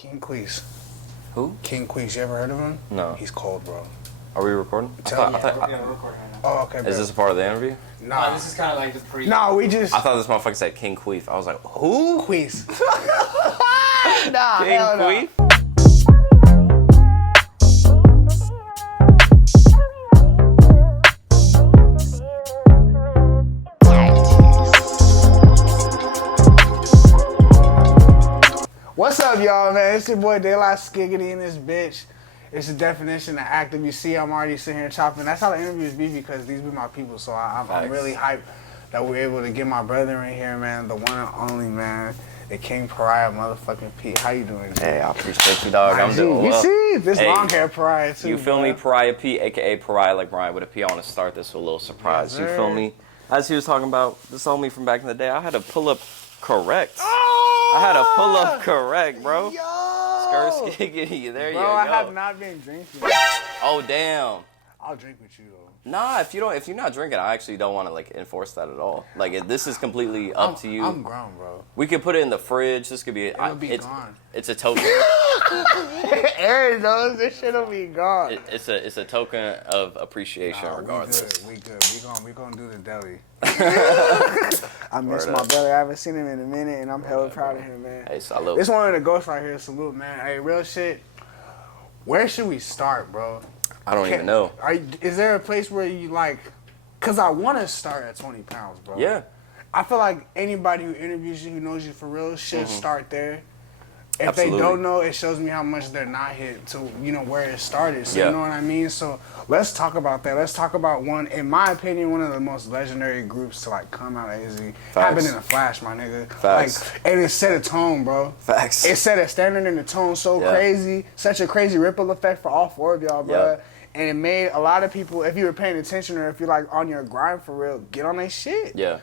King Queez. Who? King Queez. You ever heard of him? No. He's cold, bro. Are we recording? Yeah, we're recording right now. Oh, okay, bro. Is this a part of the interview? Nah. This is kind of like the pre. No, we just... I thought this motherfucker said King Queef. I was like, who? Queez. Nah, King hell no. Queef? What's up, y'all, man? It's your boy Daylight Skiggity in this bitch. It's the definition of active. You see, I'm already sitting here chopping. That's how the interviews be because these be my people. So I'm really hyped that we're able to get my brother in here, man. The one and only, man. The King Pariah motherfucking Pete. How you doing, G? Hey, I appreciate you, dog. I'm doing You well. see? This Hey, long hair Pariah, too. You feel bro. me? Pariah Pete, a.k.a. Pariah like Brian with a P. I want to start this with a little surprise. Yes, You sir. feel me? As he was talking about this old me from back in the day, I had to pull up correct. Oh! I had to pull up correct, bro. Yo! Skirt skiggity. There you Bro, go. I have not been drinking. Oh, damn. I'll drink with you, though. Nah, if you're not drinking, I actually don't want to like enforce that at all. Like this is completely up to you. I'm grown, bro. We could put it in the fridge. This could be. It'll be gone. It's a token. Aaron knows this shit'll be gone. It's a token of appreciation, regardless. We good. We gonna do the deli. I miss my brother. I haven't seen him in a minute, and I'm hella proud of him, man. Hey, salute. This one of the ghosts right here. Salute, man. Hey, real shit. Where should we start, bro? I don't even know. Is there a place where you like? Cause I want to start at 20 pounds, bro. Yeah. I feel like anybody who interviews you, who knows you for real, should start there. If Absolutely. they don't know, it shows me how much they're not hit to, where it started. So Yeah. you know what I mean? So let's talk about that. Let's talk about one, in my opinion, one of the most legendary groups to like come out of AZ. Happened in a flash, my nigga. Facts. Like, and it set a tone, bro. Facts. It set a standard in the tone so crazy, such a crazy ripple effect for all four of y'all, bro. Yeah. And it made a lot of people, if you were paying attention or if you're like on your grind for real, get on their shit. Yeah.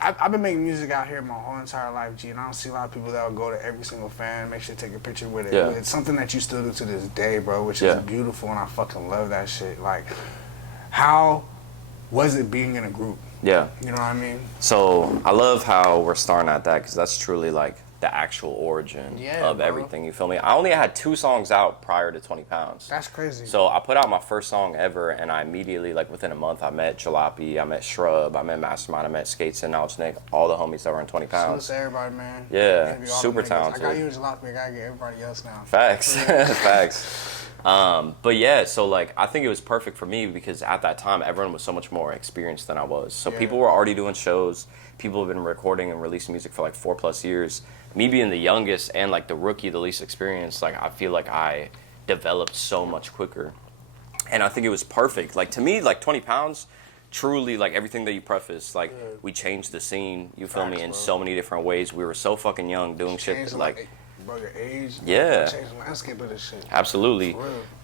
I've been making music out here my whole entire life, G, and I don't see a lot of people that will go to every single fan, make sure to take a picture with it. Yeah. It's something that you still do to this day, bro, which is beautiful, and I fucking love that shit. Like, how was it being in a group? Yeah. You know what I mean? So I love how we're starting at that because that's truly like the actual origin of bro. everything. You feel me? I only had 2 songs out prior to 20 pounds. That's crazy. So I put out my first song ever, and I immediately, like within a month, I met Jalopy, I met Shrub, I met Mastermind, I met Skates and Knowledge Nick, all the homies that were in 20 pounds. Salute to everybody, man. Yeah, Interview all super them niggas. talented. I got you as a lot, but I gotta get everybody else now. Facts. Facts. But yeah, so like I think it was perfect for me because at that time everyone was so much more experienced than I was. So people were already doing shows. People have been recording and releasing music for like 4+ years. Me being the youngest and like the rookie, the least experienced, like I feel like I developed so much quicker. And I think it was perfect. Like to me, like 20 pounds, truly like everything that you preface, like we changed the scene, you feel me, in so many different ways. We were so fucking young doing shit that, like bro, your age, yeah, change the landscape of this shit. Absolutely.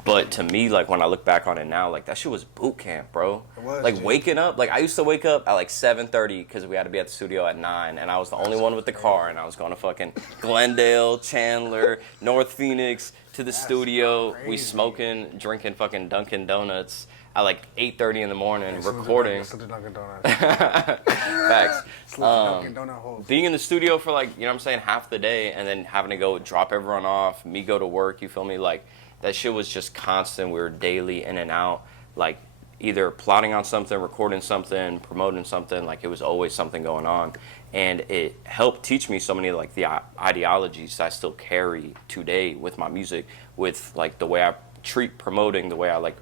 But to me, like when I look back on it now, like that shit was boot camp, bro. It was, like dude. waking up, like I used to wake up at like 7:30 because we had to be at the studio at 9, and I was the only one with the car, and I was going to fucking Glendale, Chandler, North Phoenix to the studio. crazy. We smoking, drinking fucking Dunkin' Donuts at like 8:30 in the morning, recording. Facts. Being in the studio for like, you know what I'm saying, half the day, and then having to go drop everyone off, me go to work, you feel me? Like, that shit was just constant. We were daily in and out, like, either plotting on something, recording something, promoting something. Like, it was always something going on. And it helped teach me so many, like, the ideologies I still carry today with my music, with, like, the way I treat promoting, the way I, like,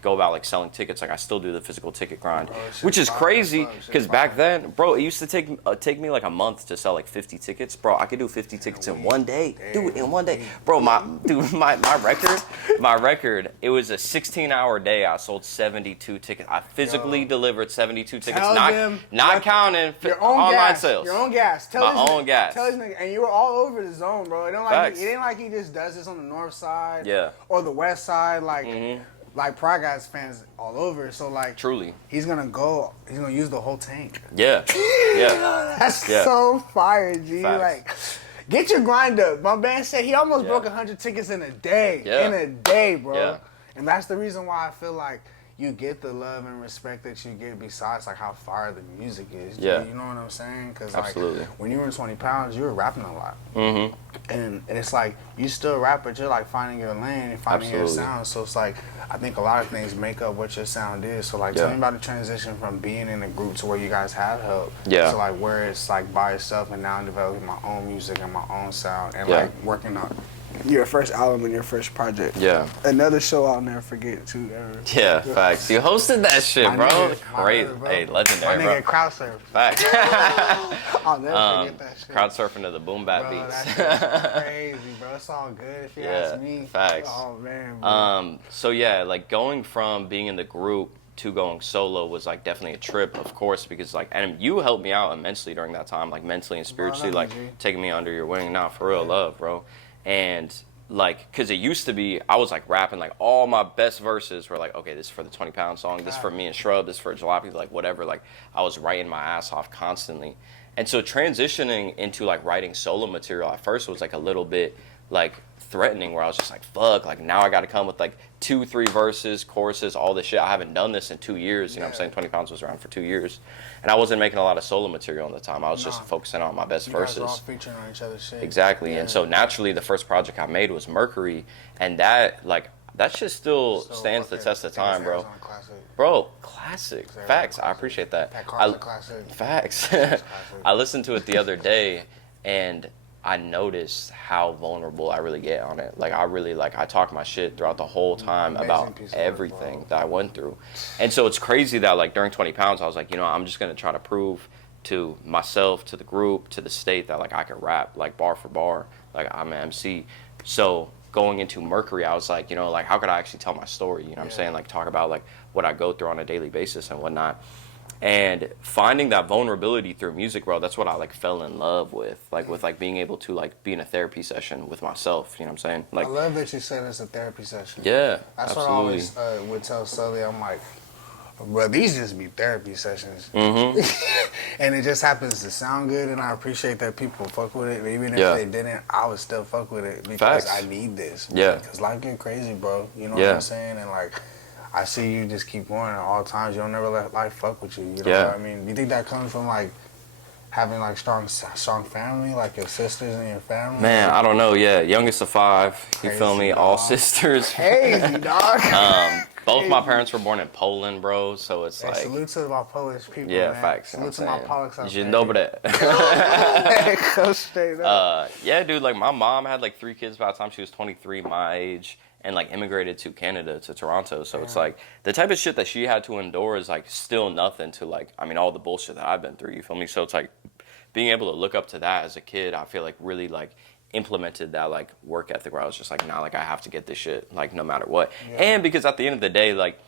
go about like selling tickets. Like I still do the physical ticket grind, which is crazy because back then, bro, it used to take me like a month to sell like 50 tickets. Bro, I could do 50 tickets in one day. Dude, in one day. Bro, my record, it was a 16-hour day. I sold 72 tickets. I physically delivered 72 tickets, not counting your own online gas, sales. Your own gas. My own gas. Tell this nigga, and you were all over the zone, bro. It ain't like he just does this on the north side or the west side, like like Pride Guys fans all over. So like truly, he's gonna use the whole tank. Yeah. That's so fire, G. Facts. Like, get your grind up. My man said he almost broke 100 tickets in a day. In a day, bro. Yeah. And that's the reason why I feel like you get the love and respect that you get besides like how fire the music is. G. Yeah. You know what I'm saying? Because absolutely, like when you were in 20 pounds, you were rapping a lot. And it's like you still rap, but you're like finding your lane and finding your sound. So it's like I think a lot of things make up what your sound is. So like tell me about the transition from being in a group to where you guys have help. Yeah. So like where it's like by yourself and now I'm developing my own music and my own sound and like working on your first album and your first project. Yeah. Another show I'll never forget too. Yeah, facts. You hosted that shit, My bro. nigga, Crazy. bro. Hey, legendary, My bro. nigga crowd surf. Facts. I'll never forget that shit. Crowd surfing to the boom bap Bro, beats. that's crazy, bro. It's all good if you ask me. Facts. Oh man. Bro. So yeah, like going from being in the group to going solo was like definitely a trip, of course, because like, and you helped me out immensely during that time, like mentally and spiritually, like taking me under your wing. Nah, for real, love, bro. And like, cause it used to be, I was like rapping, like all my best verses were like, okay, this is for the 20 Pound song, this is for me and Shrub, this is for Jalopy, like whatever. Like I was writing my ass off constantly. And so transitioning into like writing solo material at first was like a little bit like threatening, where I was just like, fuck, like now I got to come with like 2-3 verses, choruses, all this shit. I haven't done this in 2 years. You know what I'm saying? 20 Pounds was around for 2 years. And I wasn't making a lot of solo material at the time. I was just focusing on my best verses. You guys were all featuring on each other's shit. Exactly. Yeah. And so naturally the first project I made was Mercury. And that, like, that shit still stands the test of time, bro. Bro, classic. Facts. I appreciate that. That car's a classic. Facts. I listened to it the other day and I noticed how vulnerable I really get on it. Like I really I talk my shit throughout the whole time about everything that I went through. And so it's crazy that like during 20 Pounds, I was like, you know, I'm just gonna try to prove to myself, to the group, to the state that like I can rap like bar for bar, like I'm an MC. So going into Mercury, I was like, you know, like how could I actually tell my story? You know what I'm saying? Like talk about like what I go through on a daily basis and whatnot. And finding that vulnerability through music, bro, that's what I like fell in love with like being able to like be in a therapy session with myself. You know what I'm saying? Like I love that you said it's a therapy session. Yeah, that's absolutely. what I always would tell Sully. I'm like, bro, these just be therapy sessions, and it just happens to sound good, and I appreciate that people fuck with it. Even if they didn't, I would still fuck with it because I need this. Yeah, because life get crazy, bro. You know what I'm saying? And like, I see you just keep going at all times. You don't never let life fuck with you. You know what I mean? Do you think that comes from like having like strong family, like your sisters and your family? Man, I don't know. Yeah, youngest of 5. You feel me? Dog. All sisters. Crazy, dog. Both my parents were born in Poland, bro. So it's like salute to my Polish people. Yeah, man. facts. Salute to my Polacks out there. You know that. Go straight up. Yeah, dude. Like my mom had like 3 kids by the time she was 23, my age. And like immigrated to Canada, to Toronto. So it's like the type of shit that she had to endure is like still nothing to like, I mean, all the bullshit that I've been through, you feel me? So it's like being able to look up to that as a kid, I feel like really like implemented that like work ethic where I was just like, nah, like I have to get this shit like no matter what. And because at the end of the day, like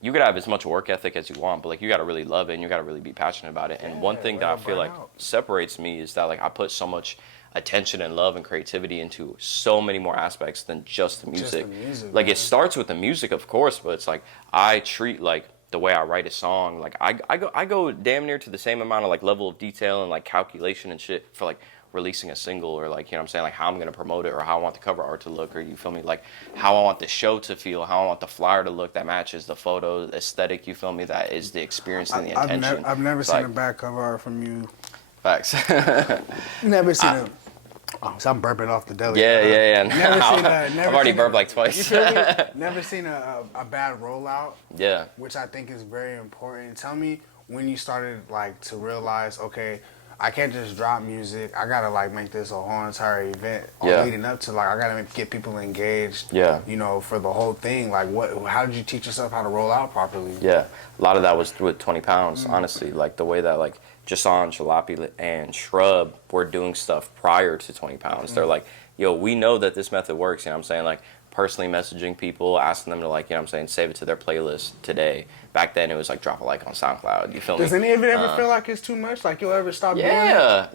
you could have as much work ethic as you want, but like you got to really love it and you got to really be passionate about it. And one thing that I feel like separates me is that like I put so much attention and love and creativity into so many more aspects than just the music. Like it starts with the music, of course, but it's like I treat like the way I write a song, like I go damn near to the same amount of like level of detail and like calculation and shit for like releasing a single, or like, you know what I'm saying, like how I'm gonna promote it, or how I want the cover art to look, or you feel me, like how I want the show to feel, how I want the flyer to look that matches the photo aesthetic, you feel me, that is the experience and the intention. I've never seen a back cover art from you. Facts. Never seen it. Oh, so I'm burping off the deli. Yeah. I've already burped like twice. You feel me? Never seen a bad rollout. Yeah. Which I think is very important. Tell me when you started like to realize, okay, I can't just drop music. I gotta like make this a whole entire event leading up to like I gotta get people engaged. Yeah. You know, for the whole thing. Like how did you teach yourself how to roll out properly? Yeah. A lot of that was with 20 Pounds, honestly. Like the way that like Jason, Jalopy, and Shrub were doing stuff prior to 20 Pounds. They're like, yo, we know that this method works, you know what I'm saying? Like personally messaging people, asking them to like, you know what I'm saying, save it to their playlist today. Back then it was like drop a like on SoundCloud, you feel me? Does any of it ever feel like it's too much? Like you'll ever stop doing it? Yeah.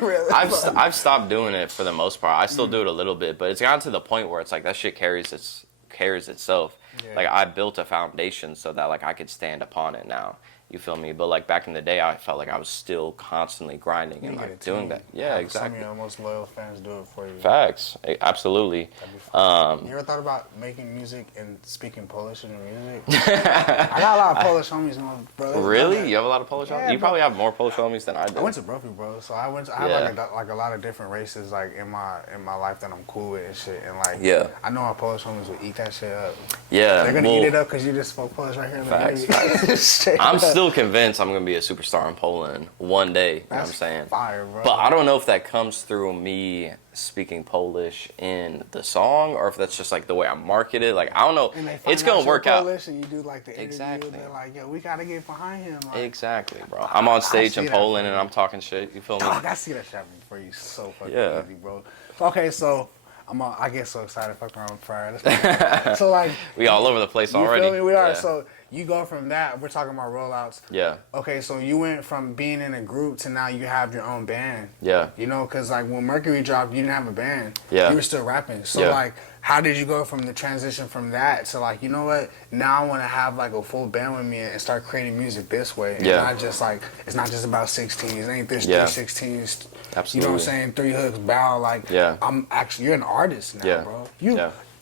Really? I've stopped doing it for the most part. I still do it a little bit, but it's gotten to the point where it's like that shit carries itself. Yeah. Like I built a foundation so that like I could stand upon it now. You feel me? But like back in the day, I felt like I was still constantly grinding and like doing that. Yeah, exactly. Some of your most loyal fans do it for you. Facts, absolutely. You ever thought about making music and speaking Polish in your music? I got a lot of Polish homies, bro. Really? You have a lot of Polish homies? Yeah, you probably have more Polish homies than I do. I went to Brophy, bro. So I have like a lot of different races like in my life that I'm cool with and shit. And like, I know our Polish homies will eat that shit up. Yeah, they're gonna eat it up because you just spoke Polish right here. Facts. I'm still convinced I'm gonna be a superstar in Poland one day. You know what I'm saying? Fire, bro. But I don't know if that comes through me speaking Polish in the song or if that's just like the way I market it. Like I don't know. It's gonna work out. Polish and you do like the interview. They're like, yo, we gotta get behind him. Like, exactly, bro. I'm on stage in Poland and I'm talking shit. You feel me? Dog, I see that shit happening for you so fucking easy, bro. Okay, so. I get so excited fucking around with Pariah. So like we all over the place already. You feel me? We are. So you go from that. We're talking about rollouts. Yeah. Okay, so you went from being in a group to now you have your own band. Yeah. You know, because like when Mercury dropped, you didn't have a band. Yeah. You were still rapping. So like, how did you go from the transition from that to like, you know what? Now I want to have like a full band with me and start creating music this way. And not just like, it's not just about 16s. It ain't this 316s. Absolutely. You know what I'm saying? 3 hooks, bow. Like, I'm actually, you're an artist now, bro.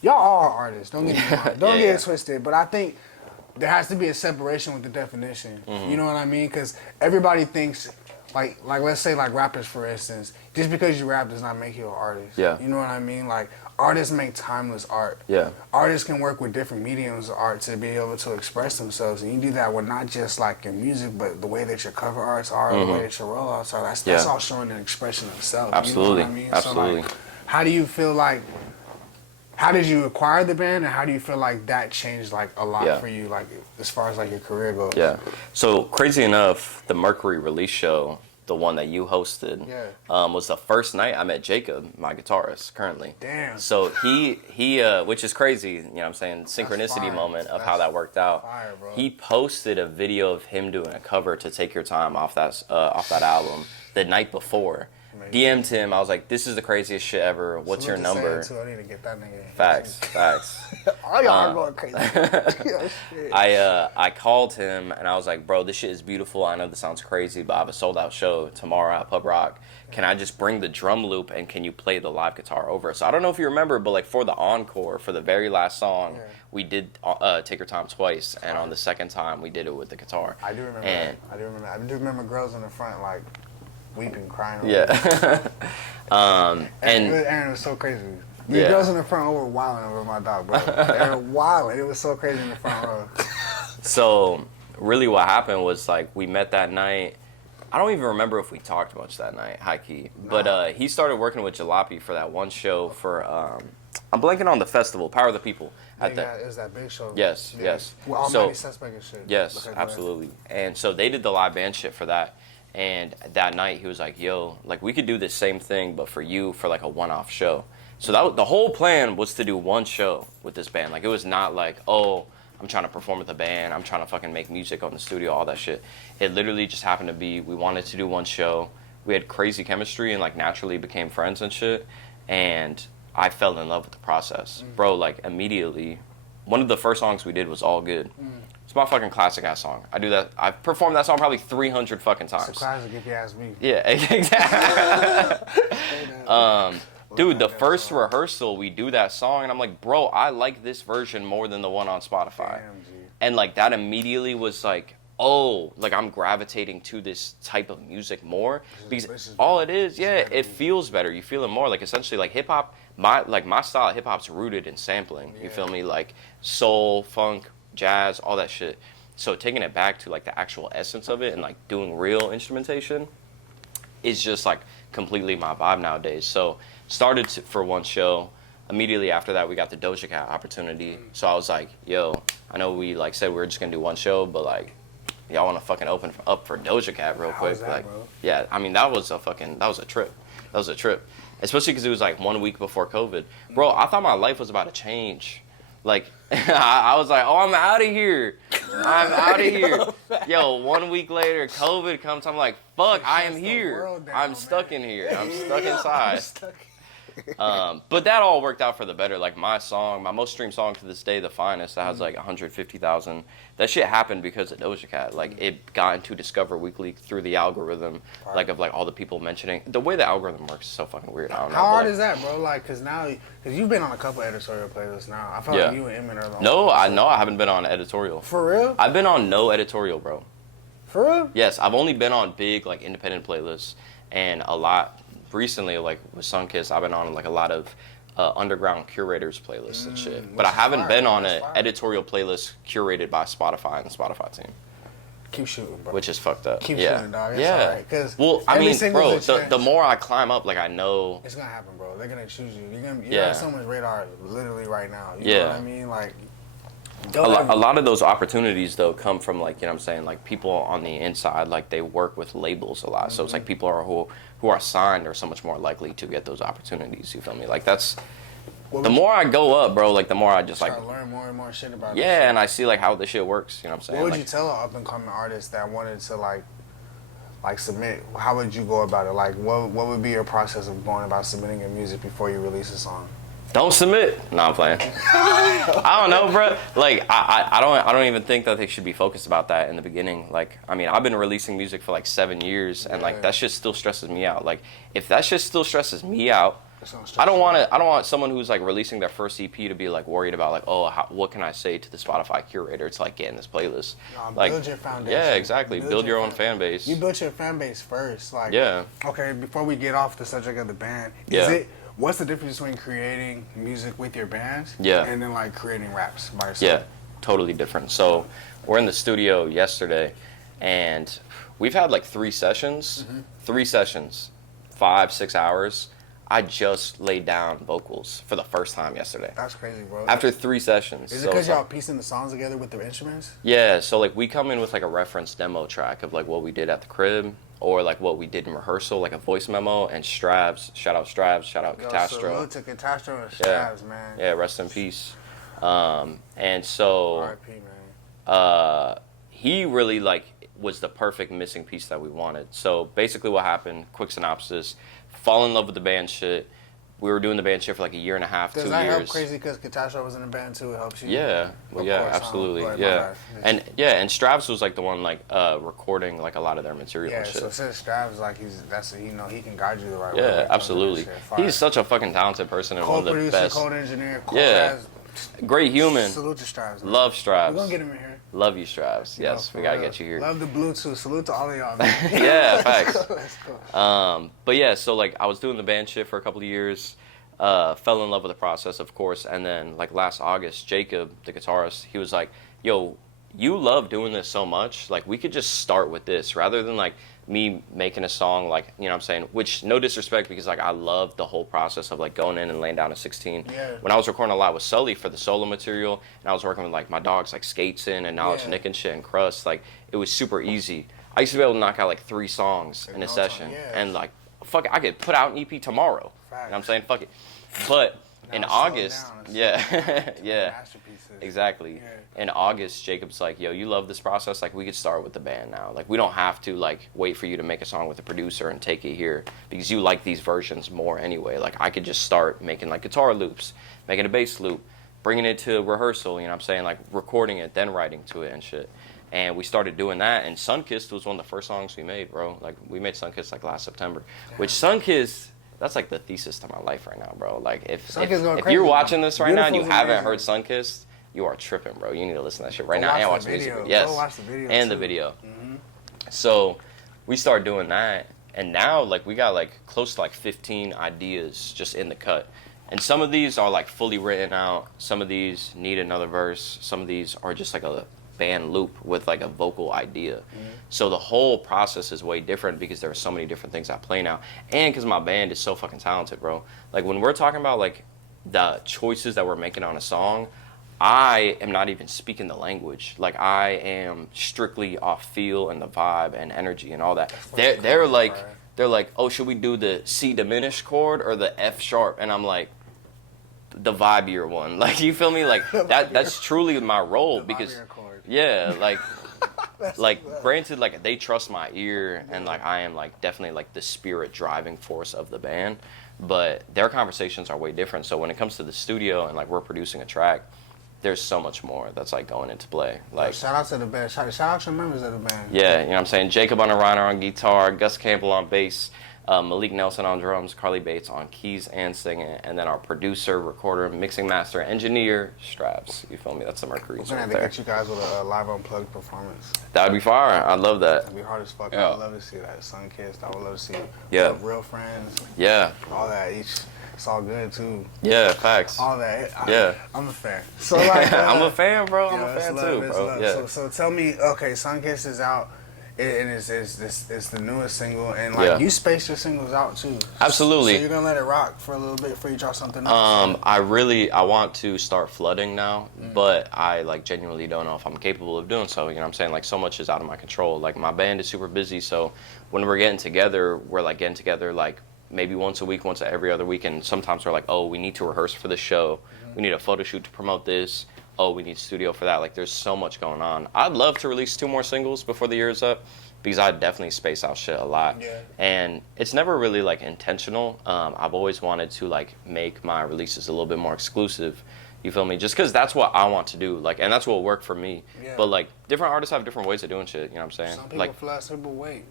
Y'all are artists. Don't get me wrong. Don't get it twisted. But I think there has to be a separation with the definition. You know what I mean? Because everybody thinks, like let's say like rappers, for instance, just because you rap does not make you an artist. Yeah. You know what I mean? Like, artists make timeless art. Yeah. Artists can work with different mediums of art to be able to express themselves. And you do that with not just like your music, but the way that your cover arts are, the way that your rollouts are. That's all showing an expression of self. Absolutely. You know what I mean? Absolutely. So like, how do you feel like, how did you acquire the band, and how do you feel like that changed like a lot for you, like as far as like your career goes? Yeah. So crazy enough, the Mercury release show, the one that you hosted, was the first night I met Jacob, my guitarist currently. Damn. So he which is crazy, you know what I'm saying, synchronicity moment of how that worked out. Fire, bro. He posted a video of him doing a cover to Take Your Time off that album the night before. DM'd him. I was like, "This is the craziest shit ever. What's your number?" I need to get that nigga. Facts. All y'all are going crazy. I called him and I was like, "Bro, this shit is beautiful. I know this sounds crazy, but I have a sold out show tomorrow at Pub Rock. Can I just bring the drum loop and can you play the live guitar over it?" So I don't know if you remember, but like for the encore, for the very last song, we did Take Your Time twice, and on the second time we did it with the guitar. I do remember. I do remember girls in the front like weeping, crying. And it was so crazy. The girls in the front row were wilding over my dog, bro. They were wilding. It was so crazy in the front row. So really what happened was like we met that night. I don't even remember if we talked much that night, high key. But he started working with Jalopy for that one show for I'm blanking on the festival, Power of the People. It was that big show. Yes. Well, Almighty Suspect and shit. Yes, absolutely. And so they did the live band shit for that. And that night he was like, "Yo, like we could do the same thing, but for you for like a one-off show." So the whole plan was to do one show with this band. Like it was not like, "Oh, I'm trying to perform with the band. I'm trying to fucking make music on the studio, all that shit." It literally just happened to be we wanted to do one show. We had crazy chemistry and like naturally became friends and shit. And I fell in love with the process, bro. Like immediately, one of the first songs we did was All Good. It's my fucking classic ass song. I do that. I've performed that song probably 300 fucking times. It's a classic if you ask me. Yeah, exactly. Dude, the first rehearsal we do that song and I'm like, bro, I like this version more than the one on Spotify. Damn, G. And like that immediately was like, oh, like I'm gravitating to this type of music more because all it is, it feels better. You feel it more. Like essentially, like hip hop, my style of hip hop's rooted in sampling. You feel me? Like soul, funk, jazz, all that shit. So taking it back to like the actual essence of it and like doing real instrumentation is just like completely my vibe nowadays. So started for one show. Immediately after that, we got the Doja Cat opportunity. So I was like, yo, I know we like said we were just gonna do one show, but like, y'all want to fucking open up for Doja Cat real quick? That, like, bro? Yeah, I mean that was a trip. That was a trip, especially because it was like 1 week before COVID. Bro, I thought my life was about to change. Like, I was like, oh, I'm out of here. I'm out of here. Yo, 1 week later, COVID comes. I'm like, fuck, I am here. I'm stuck in here. I'm stuck inside. But that all worked out for the better. Like my most streamed song to this day, The Finest, that has like 150,000. That shit happened because of Doja Cat. Like it got into Discover Weekly through the algorithm, like of like all the people mentioning. The way the algorithm works is so fucking weird. I don't know. How hard is that, bro? Like, cause you've been on a couple editorial playlists now. I feel like you and Emin are the No, I haven't been on editorial. For real? I've been on no editorial, bro. For real? Yes, I've only been on big like independent playlists, and a lot recently, like with Sunkiss, I've been on like a lot of underground curators playlists and shit. But I haven't been on an editorial playlist curated by Spotify and the Spotify team. Keep shooting, bro. Which is fucked up. Keep shooting, dog. It's yeah. Right, cause well, I mean, bro, the more I climb up, like I know it's gonna happen, bro. They're gonna choose you. You're on someone's radar literally right now. You know what I mean? Like. A lot of those opportunities though come from like, you know what I'm saying, like people on the inside, like they work with labels a lot. So it's like people who are signed are so much more likely to get those opportunities, you feel me? Like that's the more I go up, bro, like the more I just like learn more and more shit about it. Yeah, and I see like how this shit works, you know what I'm saying? What would you tell an up and coming artist that wanted to like submit? How would you go about it? Like what would be your process of going about submitting your music before you release a song? Don't submit. No, I'm playing. I don't know, bro. Like, I don't even think that they should be focused about that in the beginning. Like, I mean, I've been releasing music for like 7 years, and like that shit still stresses me out. Like, if that shit still stresses me out, I don't want someone who's like releasing their first EP to be like worried about like, oh, what can I say to the Spotify curator to like get in this playlist? No, like, build your foundation. Yeah, exactly. Build your own fan base. You built your fan base first. Like, okay, before we get off the subject of the band, what's the difference between creating music with your band and then like creating raps by yourself? Yeah, totally different. So we're in the studio yesterday, and we've had like 3 sessions, 3 sessions, 5-6 hours. I just laid down vocals for the first time yesterday. That's crazy, bro. After 3 sessions. Is it because y'all piecing the songs together with the instruments? Yeah, so like we come in with like a reference demo track of like what we did at the crib, or like what we did in rehearsal, like a voice memo, and Stravs, shout out Catastro. Salute to Catastro and Stravs, man. Yeah, rest in peace. And so R.I.P., man. He really like was the perfect missing piece that we wanted. So basically what happened, quick synopsis, fall in love with the band shit. We were doing the band shit for like 1.5 years, 2 years. Does that help crazy because Catastro was in the band too? It helps you? Yeah, well, yeah, absolutely, yeah. And Stravs was like the one like recording like a lot of their material and shit. So since Stravs like he can guide you the right way. Yeah, absolutely. He's such a fucking talented person and one of the best. Co-engineer, great human. Salute to Stravs. Love Stravs. We're gonna get him in here. Love you, Stravs. Yes, we gotta get you here. Love the Bluetooth. Salute to all of y'all, man. Yeah, facts. Let's go. But yeah, so like I was doing the band shit for a couple of years, fell in love with the process, of course, and then like last August, Jacob, the guitarist, he was like, yo, you love doing this so much, like we could just start with this rather than like me making a song, like, you know what I'm saying, which no disrespect, because like I love the whole process of like going in and laying down a 16. When I was recording a lot with Sully for the solo material, and I was working with like my dogs like Skateson and Knowledge Nick and shit and Crust, like it was super easy. I used to be able to knock out like 3 songs in a session, and like fuck it, I could put out an EP tomorrow. You know what I'm saying? Fuck it. But in August, exactly. In August, Jacob's like, yo, you love this process, like we could start with the band now. Like we don't have to like wait for you to make a song with a producer and take it here, because you like these versions more anyway. Like I could just start making like guitar loops, making a bass loop, bringing it to rehearsal, you know what I'm saying, like recording it, then writing to it and shit. And we started doing that, and Sunkissed was one of the first songs we made, bro. Like we made Sunkissed like last September. Which Sunkissed, that's like the thesis to my life right now, bro. Like if you're watching this right now and you haven't heard Sunkissed, you are tripping, bro. You need to listen to that shit right now and watch the music. Yes, watch the video and the video. So we started doing that, and now like we got like close to like 15 ideas just in the cut. And some of these are like fully written out. Some of these need another verse. Some of these are just like a band loop with like a vocal idea. So the whole process is way different because there are so many different things at play now, and because my band is so fucking talented, bro. Like when we're talking about like the choices that we're making on a song, I am not even speaking the language. Like I am strictly off feel and the vibe and energy and all that. They're like, oh, should we do the C diminished chord or the F sharp? And I'm like, the vibier one. Like, you feel me? Like that's truly my role, because like granted, like they trust my ear, and like I am like definitely like the spirit driving force of the band, but their conversations are way different. So when it comes to the studio and like we're producing a track, there's so much more that's like going into play. Like shout out to the band. Shout out to the members of the band. Yeah, you know what I'm saying? Jacob Reiner on guitar, Gus Campbell on bass, Malik Nelson on drums, Carly Bates on keys and singing, and then our producer, recorder, mixing master, engineer, Straps. You feel me? That's the Mercury. We're gonna have to get you guys with a live unplugged performance. That'd be fire. I'd love that. That'd be hard as fuck. Yeah. I would love to see that. Sun Kissed. I would love to see Yeah. real friends. Yeah. All that. It's all good too. Yeah, facts. All that. Yeah. I'm a fan. So like, I'm a fan, bro. I'm yeah, a fan love, too, bro. love. Yeah. So tell me, okay, Sun Kissed is out. And it's the newest single, and like you space your singles out too. Absolutely. So you're gonna let it rock for a little bit before you drop something else. I want to start flooding now, but I like genuinely don't know if I'm capable of doing so. You know what I'm saying? Like so much is out of my control. Like my band is super busy, so when we're getting together, we're like getting together like maybe once a week, once every other week, and sometimes we're like, oh, we need to rehearse for the show. We need a photo shoot to promote this. Oh, we need studio for that. Like, there's so much going on. I'd love to release 2 more singles before the year is up because I definitely space out shit a lot. Yeah. And it's never really, like, intentional. I've always wanted to, like, make my releases a little bit more exclusive. You feel me? Just because that's what I want to do. Like, and that's what will work for me. Yeah. But, like, different artists have different ways of doing shit. You know what I'm saying? Some people like, fly, some people wait.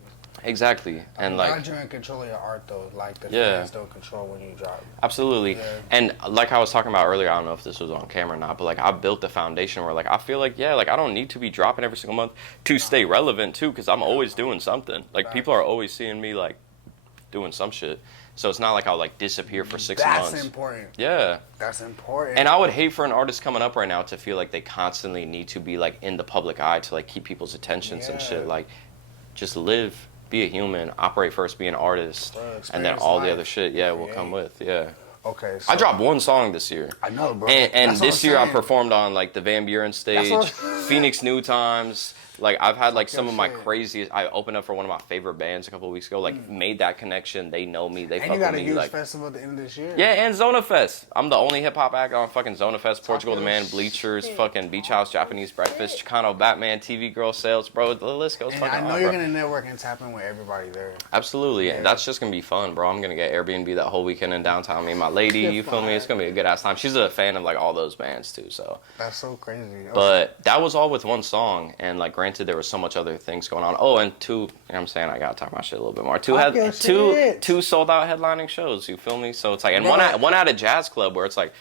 Exactly. And like you're in control of your art though. Like the Yeah. fans don't control when you drop. Absolutely. Yeah. And like I was talking about earlier, I don't know if this was on camera or not, but like I built the foundation where like I feel like like I don't need to be dropping every single month to stay relevant too, because I'm always doing something. Like people are always seeing me like doing some shit. So it's not like I'll like disappear for 6 months. That's important. Yeah. That's important. And I would hate for an artist coming up right now to feel like they constantly need to be like in the public eye to like keep people's attentions and shit. Like just live, be a human, operate first, be an artist, and then all the other shit, will come with, Okay. So I dropped 1 song this year. I know, bro. And That's what this I'm year I saying. performed on like the Van Buren stage, Phoenix New Times. Like I've had like Fuck some your of my shit. craziest. I opened up for one of my favorite bands a couple of weeks ago. Like made that connection. They know me. They And fuck you got with a me. huge Like festival at the end of this year. yeah, and Zona Fest. I'm the only hip hop act on fucking Zona Fest. Portugal the your Man, Bleachers, fucking Beach House, Japanese Breakfast, Chicano Batman, TV Girl Sales, bro. The list goes And fucking I know on, you're bro. gonna network and tap in with everybody there. Absolutely, and that's just gonna be fun, bro. I'm gonna get Airbnb that whole weekend in downtown. Me and my lady, you feel me? It's gonna be a good ass time. She's a fan of like all those bands too, so. That's so crazy. Okay. But that was all with 1 song, and like granted, there was so much other things going on. Oh, and 2, you know what I'm saying? I gotta talk my shit a little bit more. 2 Talk your shit. two sold out headlining shows. You feel me? So it's like, and Bro. one at a jazz club where it's like.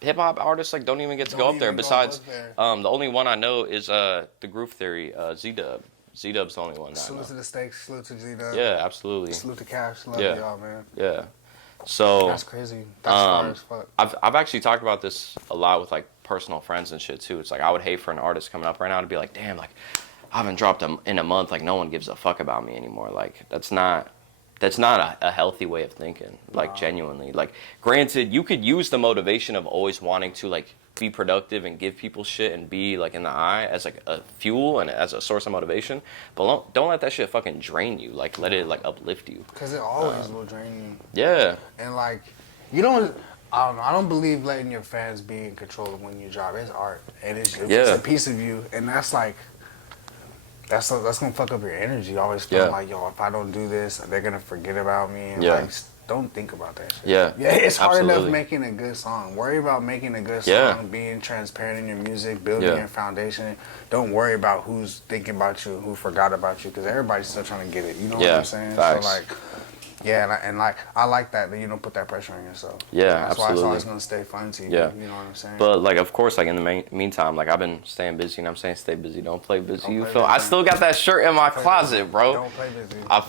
Hip hop artists like don't even get to go up there. Besides, the only one I know is the Groove Theory, Z-Dub. Z-Dub's the only one that I know. Salute to the Stakes, salute to G-Dub. Yeah, absolutely. Salute to Cash, love Yeah. y'all, man. Yeah. So That's crazy. That's fire as fuck. I've actually talked about this a lot with like personal friends and shit too. It's like I would hate for an artist coming up right now to be like, damn, like I haven't dropped in a month. Like no one gives a fuck about me anymore. Like that's not a healthy way of thinking. Like genuinely. Like granted, you could use the motivation of always wanting to like be productive and give people shit and be like in the eye as like a fuel and as a source of motivation, but don't let that shit fucking drain you. Like let it like uplift you. Because it always will drain you. Yeah. And like, you don't. I don't know. I don't believe letting your fans be in control of when you drop. It's art, and it's a piece of you, and that's like. That's gonna fuck up your energy. Always feeling like, yo, if I don't do this, they're gonna forget about me. And like, don't think about that shit. Yeah. Yeah, it's hard Absolutely. enough making a good song. Worry about making a good song, being transparent in your music, building your foundation. Don't worry about who's thinking about you, who forgot about you, because everybody's still trying to get it. You know what I'm saying? Facts. So like, yeah, and like I like that you don't put that pressure on yourself. Yeah, that's why it's absolutely. always gonna stay fun to you. Yeah. You know what I'm saying? But like, of course, like in the meantime, like I've been staying busy, and I'm saying stay busy, don't play busy. Don't You play feel? busy. I still got that shirt in my closet, bro. Don't play busy. I've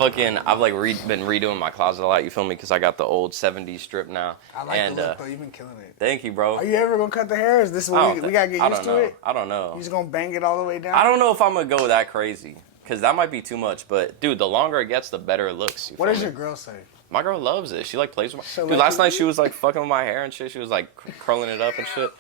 like been redoing my closet a lot. You feel me? Because I got the old '70s strip now. I like and, the look though. You've been killing it. Thank you, bro. Are you ever gonna cut the hair? Is this what we gotta get used to it? I don't know. You just gonna bang it all the way down? I don't know if I'm gonna go that crazy, because that might be too much. But dude, the longer it gets, the better it looks. What does your girl say? My girl loves it. She like plays with my... So Dude, last night she was like fucking with my hair and shit. She was like curling it up and shit.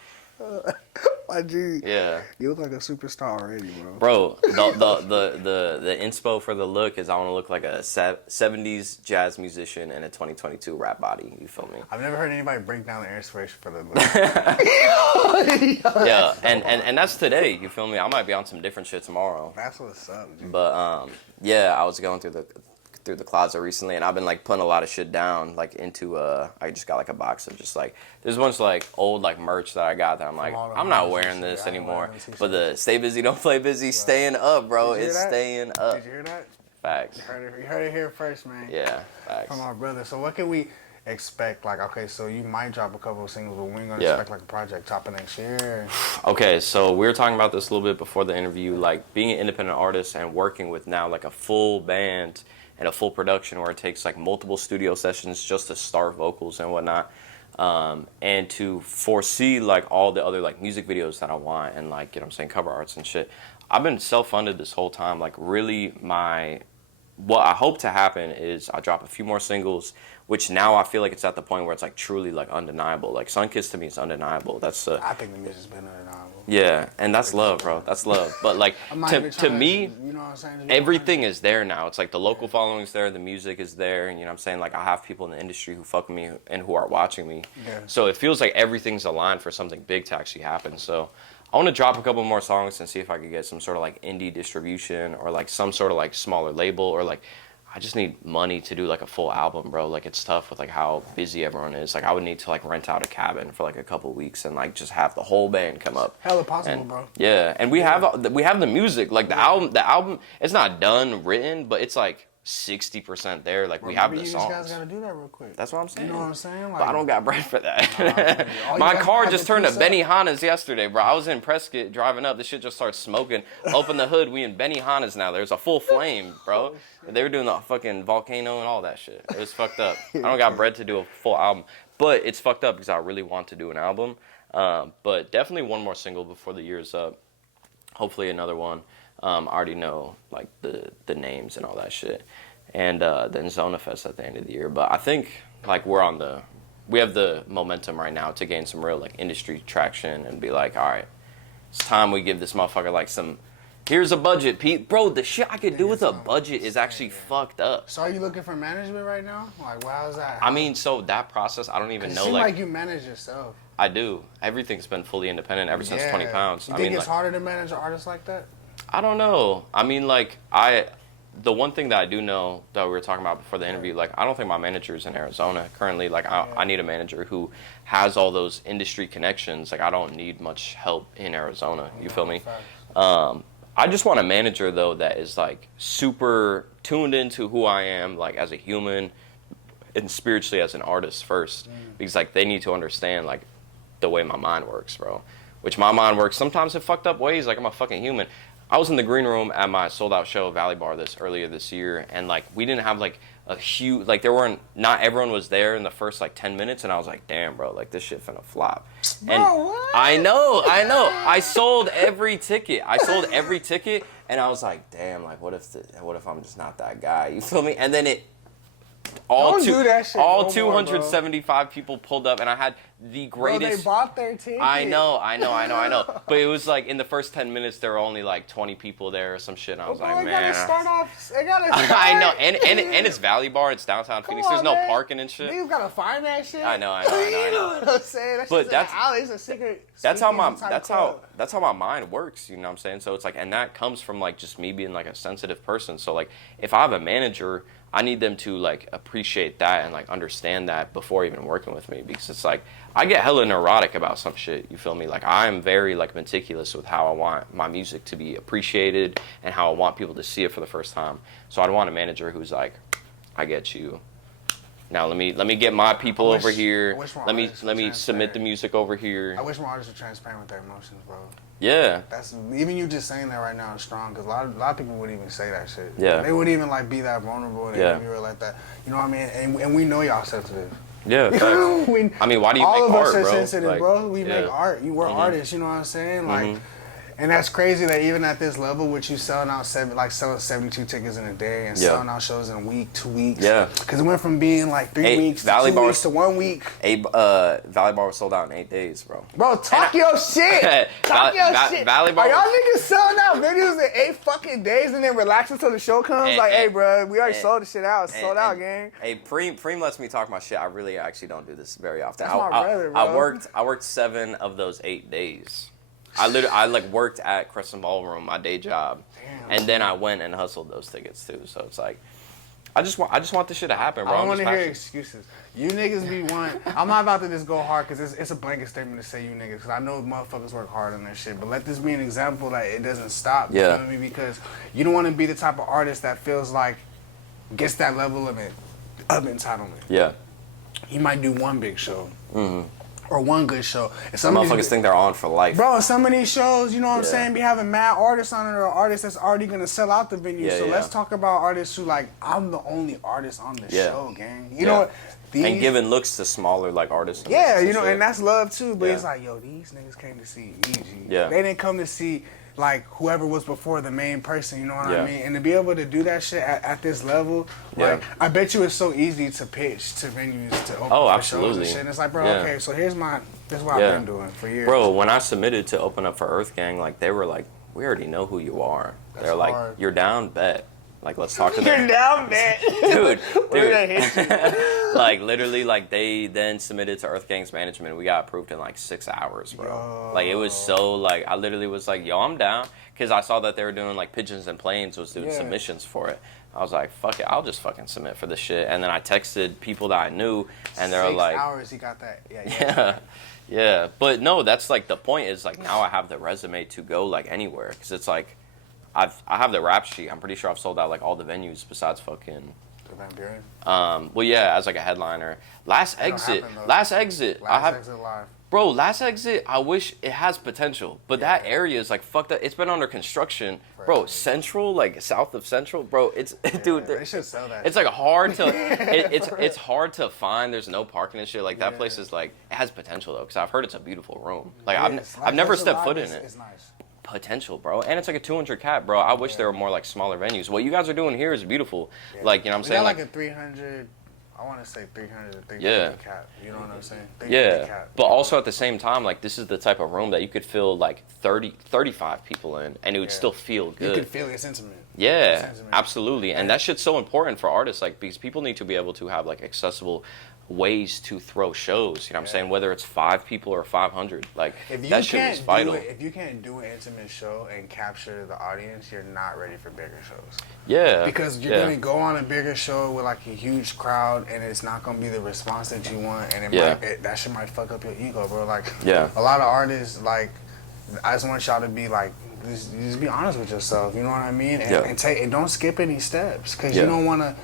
My G. Yeah. You look like a superstar already, bro. Bro, the inspo for the look is I want to look like a 70s jazz musician in a 2022 rap body. You feel me? I've never heard anybody break down the inspiration for the look. Yeah, and that's today. You feel me? I might be on some different shit tomorrow. That's what's up, dude. But yeah, I was going through through the closet recently, and I've been like putting a lot of shit down like into I just got like a box of just like there's a bunch of like old like merch that I got that I'm like I'm not wearing this anymore. But the stay busy, don't play busy, staying up, bro. It's staying up. Did you hear that? Facts. You heard it here first, man. Yeah, facts. From our brother. So what can we expect? Like, okay, so you might drop a couple of singles, but we ain't gonna expect like a project topping next year. Okay, so we were talking about this a little bit before the interview, like being an independent artist and working with now like a full band and a full production where it takes like multiple studio sessions just to start vocals and whatnot, and to foresee like all the other like music videos that I want and like, you know what I'm saying, cover arts and shit. I've been self-funded this whole time. Like really what I hope to happen is I drop a few more singles, which now I feel like it's at the point where it's like truly like undeniable. Like Sunkiss to me is undeniable. I think the music's been undeniable. Yeah, and that's love, bro. That's love. But like to me, you know what I'm saying? everything is there now. It's like the local following's there, the music is there, and you know what I'm saying? Like I have people in the industry who fuck with me and who are watching me. Yeah. So it feels like everything's aligned for something big to actually happen. So I want to drop a couple more songs and see if I could get some sort of like indie distribution or like some sort of like smaller label, or like I just need money to do like a full album, bro. Like it's tough with like how busy everyone is. Like I would need to like rent out a cabin for like a couple weeks and like just have the whole band come up. Hella possible, bro. Yeah, and we have the music. Like the album, it's not done written, but it's like 60% there. Like we have the songs. You guys gotta do that real quick. That's what I'm saying. You know what I'm saying? Like, but I don't got bread for that. My car just turned to Benihana's yesterday, bro. I was in Prescott driving up. This shit just started smoking. Open the hood. We in Benihana's now. There's a full flame, bro. They were doing the fucking volcano and all that shit. It was fucked up. I don't got bread to do a full album. But it's fucked up because I really want to do an album. But definitely one more single before the year's up. Hopefully another one. I already know like the names and all that shit, and then Zona Fest at the end of the year. But I think like we have the momentum right now to gain some real like industry traction and be like, all right, it's time we give this motherfucker like some. Here's a budget, Pete. Bro, the shit I could do with a budget is actually fucked up. So are you looking for management right now? Like, how's that? I mean, so that process, I don't even know. It seems like you manage yourself. I do. Everything's been fully independent ever since 20 pounds. You think it's harder to manage an artist like that? I don't know. I mean, like, the one thing that I do know that we were talking about before the interview, like, I don't think my manager's in Arizona currently. Like, I need a manager who has all those industry connections. Like, I don't need much help in Arizona. You feel me? I just want a manager, though, that is, like, super tuned into who I am, like, as a human and spiritually as an artist first. Because, like, they need to understand, like, the way my mind works, bro. Which my mind works sometimes in fucked up ways. Like, I'm a fucking human. I was in the green room at my sold out show at Valley Bar earlier this year, and like we didn't have like a huge, like not everyone was there in the first like 10 minutes, and I was like, damn, bro, like this shit finna flop. Bro, and what? I know. I sold every ticket. And I was like, damn, like what if I'm just not that guy? You feel me? And then all 275 people pulled up, and I had the greatest. Bro, they bought their ticket. I know. But it was like in the first 10 minutes, there were only like 20 people there or some shit. And I was like, man. It gotta start. I know, and it's Valley Bar. It's downtown Phoenix. There's no parking and shit. Niggas gotta find that shit. I know. You know what I'm saying? But it's a secret. That's how my mind works. You know what I'm saying? So it's like, and that comes from like just me being like a sensitive person. So like, if I have a manager, I need them to like appreciate that and like understand that before even working with me, because it's like I get hella neurotic about some shit. You feel me? Like I'm very like meticulous with how I want my music to be appreciated and how I want people to see it for the first time. So I want a manager who's like, I get you. Now let me get my people over here. Let me submit the music over here. I wish more artists were transparent with their emotions, bro. Yeah. That's even you just saying that right now is strong, because a lot of people wouldn't even say that shit. Yeah. They wouldn't even like be that vulnerable and be real like that. You know what I mean? And we know y'all sensitive. Yeah. I mean, why do you all make of art, us are bro? sensitive, like, bro. We make art. We're artists. You know what I'm saying? Like. And that's crazy that even at this level, which you selling 72 tickets in a day and selling out shows in a week, 2 weeks. Yeah. Because it went from being like 3 weeks to 2 weeks to 1 week. Valley Bar was sold out in 8 days, bro. Bro, talk your shit. Talk your shit. Valley Bar. Are y'all niggas selling out videos in 8 fucking days and then relax until the show comes? Hey, bro, we already sold the shit out. It's sold out, gang. Hey, Preem lets me talk my shit. I really actually don't do this very often. That's my brother, bro. I worked 7 of those 8 days. I like worked at Crescent Ballroom, my day job, and then I went and hustled those tickets too. So it's like, I just want this shit to happen, bro. I don't want to hear passionate. excuses. You niggas be one. I'm not about to just go hard because it's a blanket statement to say you niggas. Because I know motherfuckers work hard on their shit. But let this be an example that it doesn't stop. You Yeah. feel me? Because you don't want to be the type of artist that feels like gets that level of entitlement. Yeah. He might do one big show. Or one good show. And Some motherfuckers think they're on for life. Bro, some of these shows, you know what I'm saying, be having mad artists on it or artists that's already going to sell out the venue. Yeah, so yeah. let's talk about artists who, like, I'm the only artist on the show, gang. You know what? And giving looks to smaller, like, artists. Yeah, you know, and that's love, too. But Yeah. it's like, yo, these niggas came to see me, G. Yeah. They didn't come to see, like, whoever was before the main person, you know what Yeah. I mean? And to be able to do that shit at this level, like, I bet you it's so easy to pitch to venues to open for shows and shit. And it's like, bro, okay, so this is what I've been doing for years. Bro, when I submitted to open up for Earth Gang, like, they were like, we already know who you are. That's They're like, hard. you're down, bet. Like, let's talk to them. You're down, man. Dude. Hit you. Like, literally, like, they then submitted to Earth Gang's management. We got approved in, like, 6 hours, bro. Yo. Like, it was so, like, I literally was like, yo, I'm down. Because I saw that they were doing, like, Pigeons and Planes was doing submissions for it. I was like, fuck it, I'll just fucking submit for this shit. And then I texted people that I knew, and they were like... 6 hours, he got that. Yeah. Yeah. But, no, that's, like, the point is, like, now I have the resume to go, like, anywhere. Because it's, like... I have the rap sheet. I'm pretty sure I've sold out like all the venues besides fucking. Well, yeah, as like a headliner. Last Exit. Last Exit live. Bro, Last Exit. I wish it has potential, but that area is like fucked up. It's been under construction, bro. Central, like south of Central, bro. It's dude. They should sell that. It's like hard to. It's hard to find. There's no parking and shit. Like that place is like it has potential though, because I've heard it's a beautiful room. Like I've never stepped foot in it. It's nice. Potential, bro, and it's like a 200 cap, bro. I wish there were more like smaller venues. What you guys are doing here is beautiful. Like, you know what I'm saying? We got like a 300, I want to say 300 to 350 cap. You know what I'm saying? Yeah, but also at the same time, like this is the type of room that you could fill like 35 people in, and it would still feel good. You could feel it's intimate. Yeah, absolutely, and that shit's so important for artists, like because people need to be able to have like accessible ways to throw shows, you know what I'm saying, whether it's 5 people or 500, like that shit was vital. If you can't do an intimate show and capture the audience, you're not ready for bigger shows. Yeah, because you're gonna go on a bigger show with like a huge crowd and it's not gonna be the response that you want, and that shit might fuck up your ego, bro. Like a lot of artists, like I just want y'all to be like just be honest with yourself, you know what I mean, and don't skip any steps, because you don't want to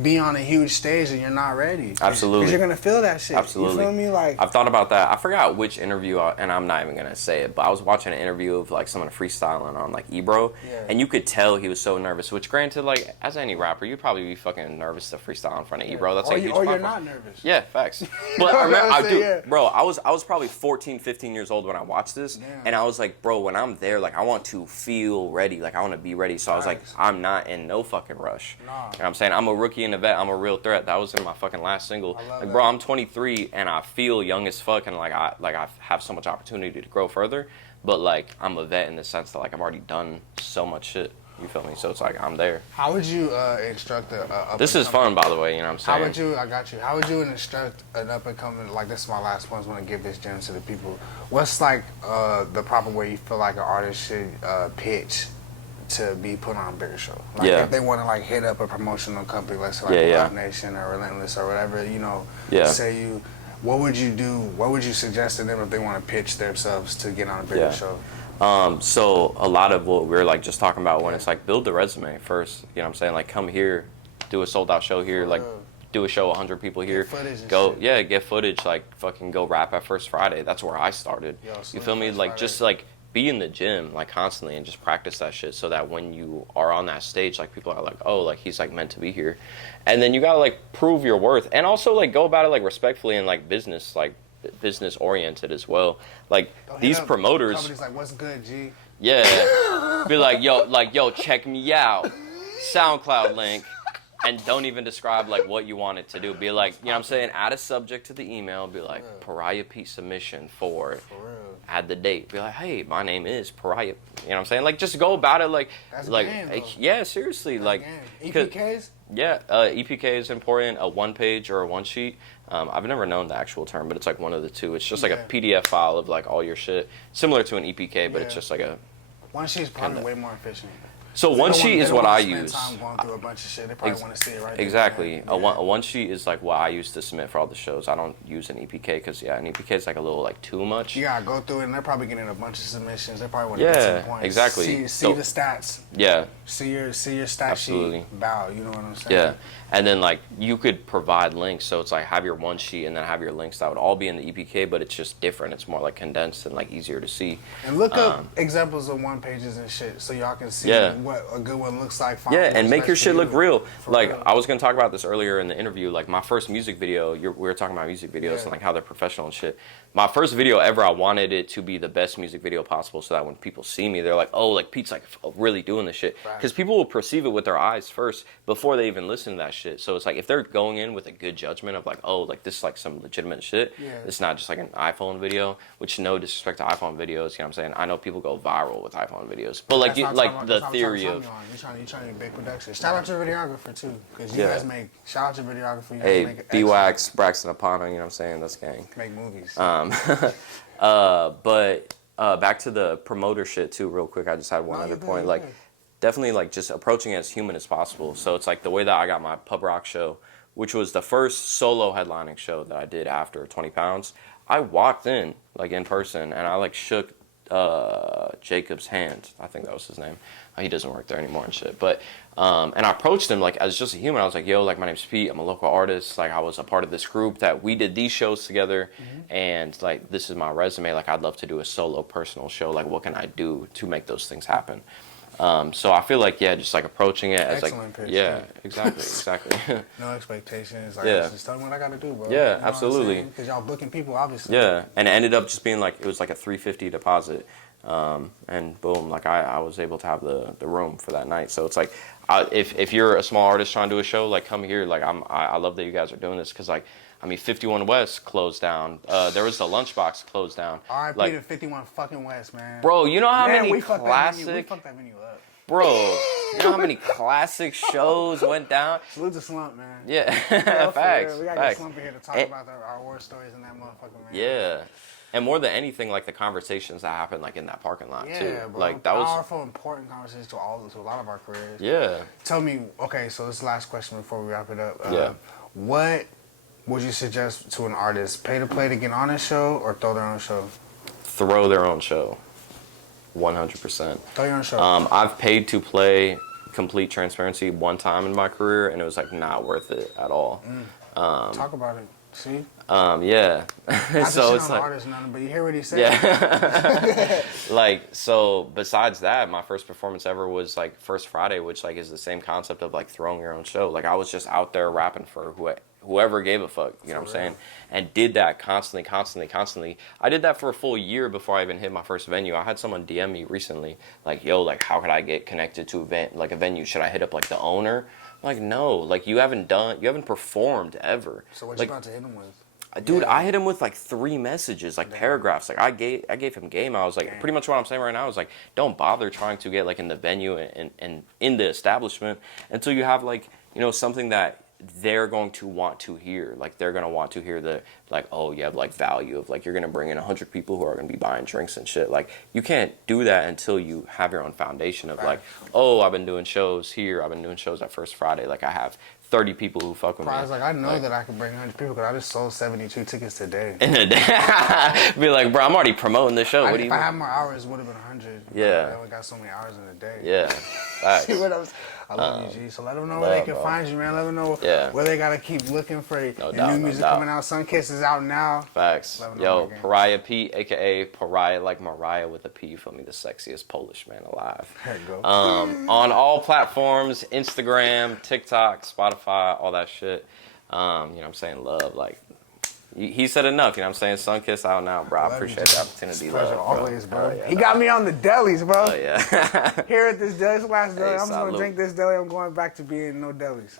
be on a huge stage and you're not ready. Absolutely. Because you're going to feel that shit. Absolutely. You feel me? Like, I've thought about that. I forgot which interview, and I'm not even going to say it, but I was watching an interview of like someone freestyling on like Ebro, and you could tell he was so nervous, which granted, like as any rapper, you'd probably be fucking nervous to freestyle in front of Ebro. That's like or you're not nervous. Yeah, facts. But I remember, bro, I was probably 14, 15 years old when I watched this, and I was like, bro, when I'm there, like I want to feel ready, like I want to be ready. So I was like, I'm not in no fucking rush. You know what I'm saying? I'm a rookie and a vet. I'm a real threat. That was in my fucking last single. Like, bro, I'm 23 and I feel young as fuck, and like I have so much opportunity to grow further. But like I'm a vet in the sense that like I've already done so much shit. You feel me? So it's like I'm there. How would you instruct This is fun, by the way. You know what I'm saying? How would you? I got you. How would you instruct an up and coming? Like this is my last one. I want to give this gem to the people. What's like the proper way you feel like an artist should pitch to be put on a bigger show? Like if they want to like hit up a promotional company, let's say like Rock Nation or Relentless or whatever, you know, say you, what would you do? What would you suggest to them if they want to pitch themselves to get on a bigger show? So a lot of what we're like just talking about when it's like build the resume first, you know what I'm saying? Like come here, do a sold out show here, like do a show 100 people here. Get footage, like fucking go rap at First Friday. That's where I started. You feel me? Like just like be in the gym like constantly and just practice that shit so that when you are on that stage, like people are like, oh, like he's like meant to be here. And then you gotta like prove your worth, and also like go about it like respectfully and like business oriented as well. Like these promoters, companies like, what's good, G? Yeah, be like, yo, check me out, SoundCloud link. And don't even describe like what you want it to do. Be like, you know what I'm saying? Add a subject to the email. Be like, Pariah Pete submission for add the date. Be like, hey, my name is Pariah. You know what I'm saying? Like, just go about it like, yeah, seriously. That's like, EPKs? Yeah, EPK is important. A 1-page or a 1-sheet. I've never known the actual term, but it's like one of the two. It's just like a PDF file of like all your shit, similar to an EPK, but it's just like a 1 sheet's probably way more efficient. So one sheet is what I use. Time going through a bunch of shit. They probably want to see it right Exactly. there. A one sheet is like what I use to submit for all the shows. I don't use an EPK because an EPK is like a little like too much. You gotta go through it, and they're probably getting a bunch of submissions. They probably want to get to the point. Exactly. See the stats. Yeah. See your stat Absolutely. sheet. Bow. You know what I'm saying? Yeah. And then like you could provide links, so it's like have your one sheet and then have your links that would all be in the EPK, but it's just different. It's more like condensed and like easier to see. And look up examples of one pages and shit, so y'all can see what a good one looks like. And make your shit look real. Like real. I was gonna talk about this earlier in the interview. Like my first music video, we were talking about music videos and like how they're professional and shit. My first video ever, I wanted it to be the best music video possible, so that when people see me, they're like, "Oh, like Pete's like really doing this shit." Because people will perceive it with their eyes first before they even listen to that shit. So it's like if they're going in with a good judgment of like, "Oh, like this is like some legitimate shit." It's not just like an iPhone video. Which no disrespect to iPhone videos, you know what I'm saying? I know people go viral with iPhone videos, but like the theory of you're trying to be big production. Shout out to your videographer too, because you guys make. Shout out to your videographer. You guys make B-Wax, Braxton Apano, you know what I'm saying? That's gang. Make movies. But back to the promoter shit too, real quick. I just had one other point. Like, definitely like just approaching it as human as possible. So it's like the way that I got my pub rock show, which was the first solo headlining show that I did after 20 pounds. I walked in like in person and I like shook Jacob's hand. I think that was his name. He doesn't work there anymore and shit. But and I approached him like as just a human. I was like, "Yo, like my name's Pete. I'm a local artist. Like I was a part of this group that we did these shows together, and like this is my resume. Like I'd love to do a solo personal show. Like what can I do to make those things happen?" So I feel like just like approaching it as excellent like pitch, exactly. No expectations. Like, just tell me what I gotta do, bro. Yeah, you know absolutely. Because y'all booking people, obviously. Yeah, and it ended up just being like it was like a $350 deposit, and boom, like I was able to have the room for that night. So it's like if you're a small artist trying to do a show, like come here. Like I love that you guys are doing this because like. I mean, 51 West closed down. There was the Lunchbox closed down. R.I.P. like, to 51 fucking West, man. Bro, you know how many we classic... fucked that venue up. Bro, you know how many classic shows went down? Salute the slump, man. Yeah, facts. We gotta facts. get Slump in here to talk about our war stories and that motherfucker, man. Yeah. And more than anything, like the conversations that happened like in that parking lot too. Bro. Like that was powerful, important conversations to a lot of our careers. Yeah. Tell me, okay, so this is the last question before we wrap it up. What would you suggest to an artist? Pay to play to get on a show or throw their own show? Throw their own show. 100%. Throw your own show. I've paid to play, complete transparency, one time in my career, and it was like not worth it at all. Talk about it. See? Yeah. So it's like artist, nothing, but you hear what he said. Yeah. Like so. Besides that, my first performance ever was like First Friday, which like is the same concept of like throwing your own show. Like I was just out there rapping for whoever gave a fuck. You know what I'm saying? And did that constantly. I did that for a full year before I even hit my first venue. I had someone DM me recently, like, "Yo, like how could I get connected to a venue? Should I hit up like the owner?" I'm like, no, like you haven't performed ever. So what like, you about to hit him with? Dude, I hit him with like 3 messages, like paragraphs. Like I gave him game. I was like, pretty much what I'm saying right now is like, don't bother trying to get like in the venue and in the establishment until you have like, you know, something that they're going to want to hear. Like they're going to want to hear the like, oh, you have like value of like you're going to bring in 100 people who are going to be buying drinks and shit. Like you can't do that until you have your own foundation of like, oh, I've been doing shows here. I've been doing shows at First Friday. Like I have 30 people who fuck with me. Like I know that I can bring 100 people because I just sold 72 tickets today. In a day. Be like, bro, I'm already promoting the show. If I had more hours, it would have been 100. Yeah. I only got so many hours in a day. Yeah. See what I love you, G. So let them know where they can find you, man. Let them know where they gotta keep looking for new music coming out. Sunkiss is out now. Facts. Yo, Pariah Pete, aka Pariah like Mariah with a P. You feel me? The sexiest Polish man alive. There you go. On all platforms, Instagram, TikTok, Spotify, all that shit. You know what I'm saying? Love, like. He said enough, you know what I'm saying? Sunkiss out now, bro. I appreciate the opportunity. Pleasure always, bro. He got me on the delis, bro. Oh, yeah. Here at this deli, last deli. I'm just going to drink this deli. I'm going back to being no delis.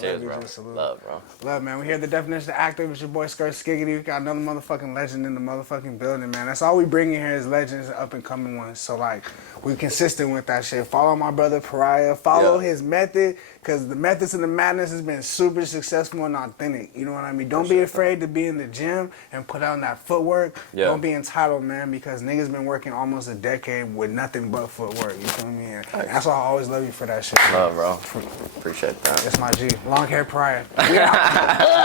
Cheers, bro. Love, bro. Love, man. We hear the definition of active. It's your boy, Skirt Skiggity. We got another motherfucking legend in the motherfucking building, man. That's all we bring in here is legends and up-and-coming ones. So, like, we consistent with that shit. Follow my brother, Pariah. Follow his method, because the methods and the madness has been super successful and authentic. You know what I mean? Don't be afraid afraid to be in the gym and put out that footwork. Yeah. Don't be entitled, man, because niggas been working almost a decade with nothing but footwork. You feel me? And that's why I always love you for that shit. Love, bro. Appreciate that. That's my G. Long hair Pariah. We out.